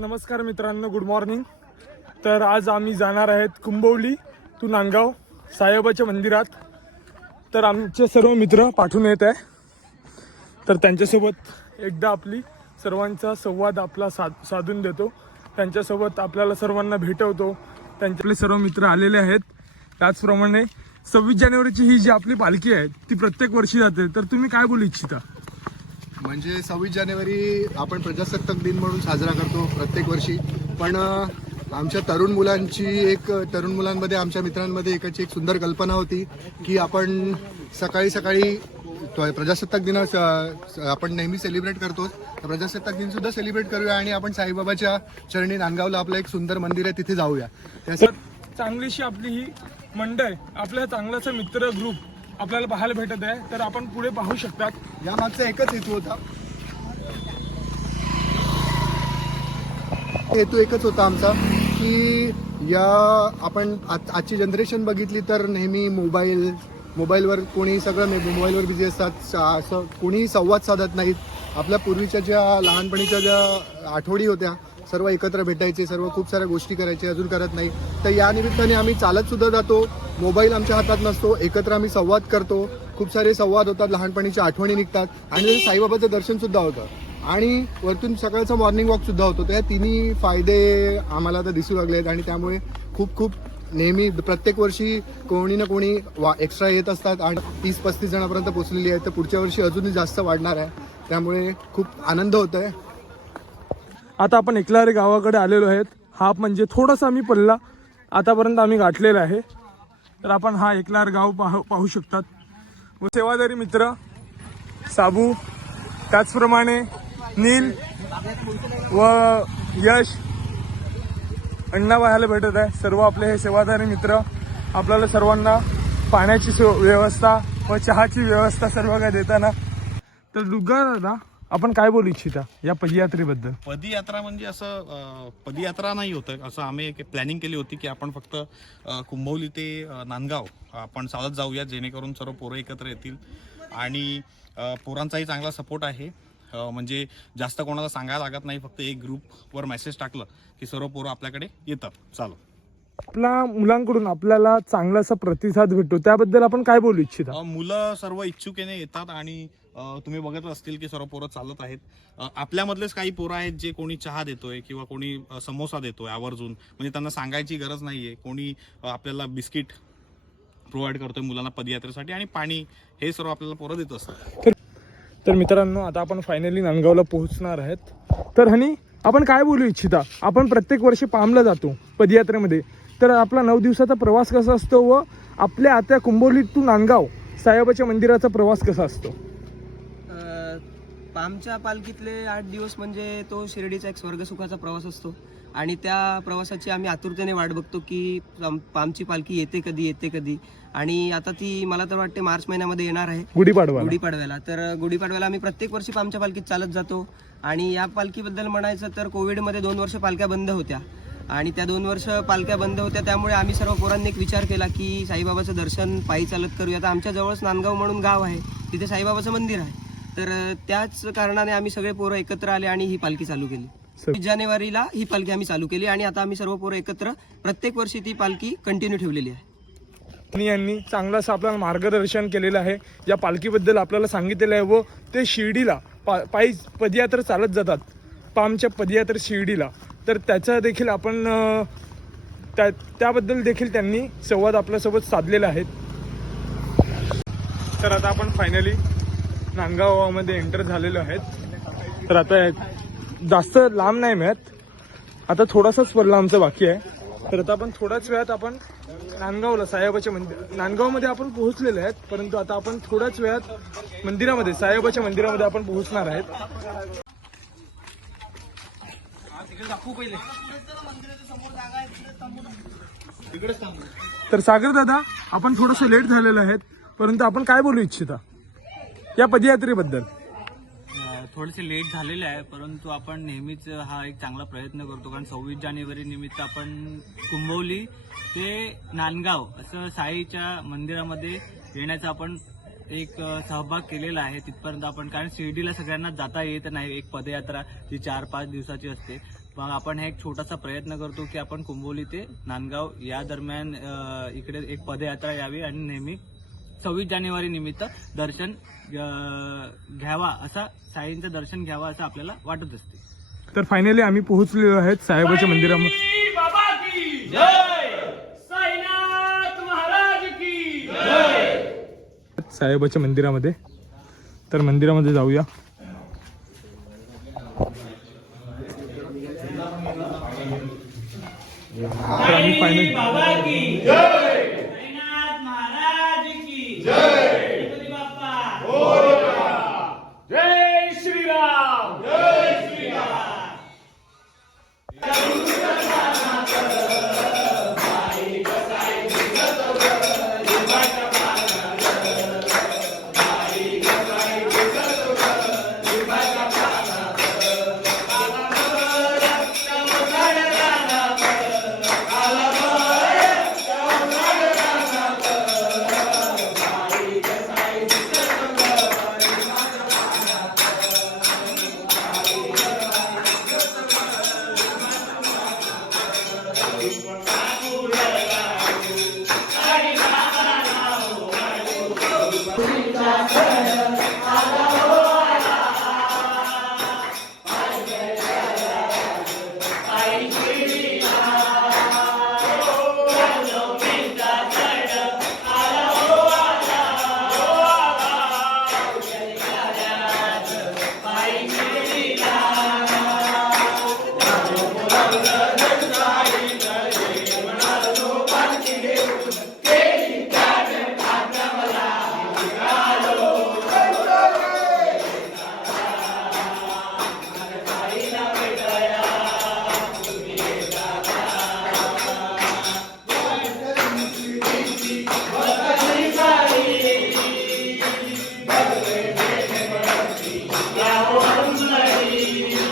नमस्कार मित्रांनो good morning तर आज आम्ही जाणार आहेत कुंभवली टू नांदगाव साईबाबाच्या मंदिरात. तर आमचे सर्व मित्र पाठवून येत आहे. तर त्यांच्यासोबत एकदा आपली सर्वांचा संवाद आपला साध साधून देतो. त्यांच्यासोबत आपल्याला सर्वांना भेटवतो. त्यांच्यातले सर्व मित्र आलेले आहेत. त्याचप्रमाणे सव्वीस जानेवारीची ही जी आपली पालखी आहे ती प्रत्येक वर्षी जाते. तर तुम्ही काय बोलू इच्छिता? म्हणजे सव्वीस जानेवारी आपण प्रजासत्ताक दिन म्हणून साजरा करतो प्रत्येक वर्षी. पण आमच्या तरुण मुलांची एक तरुण मुलांमध्ये आमच्या मित्रांमध्ये एकाची एक सुंदर कल्पना होती की आपण सकाळी सकाळी प्रजासत्ताक दिन स- आपण नेहमी सेलिब्रेट करतो. प्रजासत्ताक दिन सुद्धा सेलिब्रेट करूया आणि आपण साईबाबाच्या चरणी नांदगावला आपलं एक सुंदर मंदिर आहे तिथे जाऊया. तर त्यासाठी चांगलीशी आपली ही मंडळ आपला चांगलाचा मित्र ग्रुप आपल्याला पाहायला भेटत आहे. तर आपण पुढे पाहू शकतात. या मागचा एकच हेतू होता. हेतू एकच होता आमचा की या आपण आज- आजची जनरेशन बघितली तर नेहमी मोबाईल मोबाईलवर कोणी सगळं मे- मोबाईलवर बिझी असतात असं कोणीही संवाद साधत नाहीत. आपल्या पूर्वीच्या ज्या लहानपणीच्या ज्या आठवडी होत्या सर्व एकत्र भेटायचे सर्व खूप साऱ्या गोष्टी करायचे अजून करत नाही तर या निमित्ताने आम्ही चालत सुद्धा जातो मोबाईल आमच्या हातात नसतो एकत्र आम्ही संवाद करतो. खूप सारे संवाद होतात लहानपणीच्या आठवणी निघतात आणि तसं साईबाबाचं दर्शन सुद्धा होतं. आणि वरतून सकाळचा मॉर्निंग वॉक सुद्धा होतो. तर या तिन्ही फायदे आम्हाला आता दिसू लागले आहेत आणि त्यामुळे खूप खूप नेहमी प्रत्येक वर्षी कोणी ना कोणी वा एक्स्ट्रा येत असतात आणि तीस पस्तीस जणांपर्यंत पोचलेली आहे तर पुढच्या वर्षी अजूनही जास्त वाढणार आहे. त्यामुळे खूप आनंद होत आहे आता आपण एकलारे गावाकडे आलेलो आहेत. हा म्हणजे थोडासा आम्ही पल्ला आतापर्यंत आम्ही गाठलेला आहे. तर आपण हा एकलार गाव पाहू पाहू शकतात. सेवादारी मित्र. साबू त्याचप्रमाणे नील व यश अण्णा पाहायला भेटत आहे. सर्व आपले हे सेवादारी मित्र. आपल्याला सर्वांना पाण्याची सो व्यवस्था व चहाची व्यवस्था सर्व काय देताना. तर दुग्गा दादा आपण काय बोलू इच्छिता या पदयात्रेबद्दल? पदयात्रा म्हणजे असं अं, पदयात्रा नाही होतं. असं आम्ही एक प्लॅनिंग केली होती की आपण फक्त अं, कुंभवली ते अं, नांदगाव आपण चालत जाऊया जेणेकरून सर्व पोरं एकत्र येतील. आणि अं, पोरांचाही चांगला सपोर्ट आहे. अं, म्हणजे जास्त कोणाला सांगायला लागत नाही फक्त एक ग्रुपवर मेसेज टाकलं की सर्व पोरं आपल्याकडे येतात. चालू आपल्या मुलांकडून आपल्याला चांगलासा प्रतिसाद भेटतो. त्याबद्दल आपण काय बोलू इच्छिता? मुलं सर्व इच्छुकेने येतात आणि तुम्ही बघत असतील की सर्व पोरं चालत आहेत. आपल्यामधलेच काही पोरं आहेत जे कोणी चहा देतोय किंवा कोणी समोसा देतोय आवर्जून. म्हणजे त्यांना सांगायची गरज नाहीये. कोणी आपल्याला बिस्किट प्रोव्हाइड करतोय मुलांना पदयात्रेसाठी आणि पाणी हे सर्व आपल्याला पोरं देत असतात. तर मित्रांनो आता आपण फायनली नांदगावला पोहोचणार आहेत. तर हनी आपण काय बोलू इच्छिता? आपण प्रत्येक वर्षी पामला जातो पदयात्रेमध्ये. तर आपला नऊ दिवसाचा प्रवास कसा असतो व आपल्या आता कुंभोली टू नांदगाव साईबाबाच्या मंदिराचा प्रवास कसा असतो? अ, पामच्या पालखीतले आठ दिवस म्हणजे तो शिर्डीचा एक स्वर्गसुखाचा प्रवास असतो. आणि त्या प्रवासाची आम्ही आतुरतेने वाट बघतो की पामची पालखी येते कधी येते कधी. आणि आता ती मला तर वाटते मार्च महिन्यामध्ये येणार आहे. गुढीपाडवा गुढीपाडव्याला. तर गुढीपाडव्याला आम्ही प्रत्येक वर्षी पामच्या पालखीत चालत जातो. आणि या पालखीबद्दल म्हणायचं तर कोविडमध्ये दोन वर्ष पालख्या बंद होत्या. आणि त्या दोन वर्ष पालख्या बंद होत्या त्यामुळे आम्ही सर्व पोरांनी एक विचार केला की साईबाबाचं दर्शन पायी चालत करूया आता आमच्या जवळच नांदगाव म्हणून गाव आहे तिथे साईबाबाचं मंदिर आहे. तर त्याच कारणाने आम्ही सगळे पोरं एकत्र आले आणि ही पालखी चालू केली. वीस जानेवारीला ही पालखी आम्ही चालू केली आणि आता आम्ही सर्व पोरं एकत्र प्रत्येक वर्षी ती पालखी कंटिन्यू ठेवलेली आहे. यांनी चांगलंसं आपल्याला मार्गदर्शन केलेलं आहे. या पालखीबद्दल आपल्याला सांगितलेलं आहे व ते शिर्डीला पा पायी पदयात्रा चालत जातात. पामच्या पदयात्रा शिर्डीला. तर त्याचा देखील आपण त्या त्याबद्दल देखील त्यांनी संवाद आपल्यासोबत साधलेला आहे. तर आता आपण फायनली नांदगावामध्ये एंटर झालेलो आहेत. तर आता जास्त लांब नाही मिळत. आता थोडासाच पडला आमचा बाकी आहे. तर आता आपण थोड्याच वेळात आपण नांदगावला साहेबाच्या मंदिर नांदगावमध्ये आपण पोहोचलेले आहेत. परंतु आता आपण थोड्याच वेळात मंदिरामध्ये साहेबाच्या मंदिरामध्ये आपण पोहोचणार आहेत. तर सागर दादा आपण थोडस लेट झालेलो आहेत परंतु आपण काय बोलू इच्छिता? या पदयात्रेबद्दल. थोडेसे लेट झालेले आहे परंतु आपण नेहमीच हा एक चांगला प्रयत्न करतो. कारण सव्वीस जानेवारी निमित्त आपण कुंभवली ते नांदगाव असं साईच्या मंदिरामध्ये येण्याचा आपण एक सहभाग केलेला आहे तिथपर्यंत आपण. कारण शिर्डीला सगळ्यांना जाता येत नाही एक पदयात्रा जी चार पाच दिवसाची असते. मग आपण हे एक छोटासा प्रयत्न करतो की आपण कुंभोली ते नांदगाव या दरम्यान इकडे एक पदयात्रा यावी आणि नेहमी सव्वीस जानेवारी निमित्त दर्शन घ्यावा असा साईंचं दर्शन घ्यावा असं आपल्याला वाटत असते. तर फायनली आम्ही पोहोचलेलो आहेत साईबाबाच्या मंदिरामध्ये साईबाबाच्या मंदिरामध्ये. तर मंदिरामध्ये जाऊया. तर आम्ही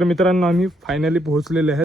तर मित्रांनो आम्ही फायनली पोहोचलेले आहेत.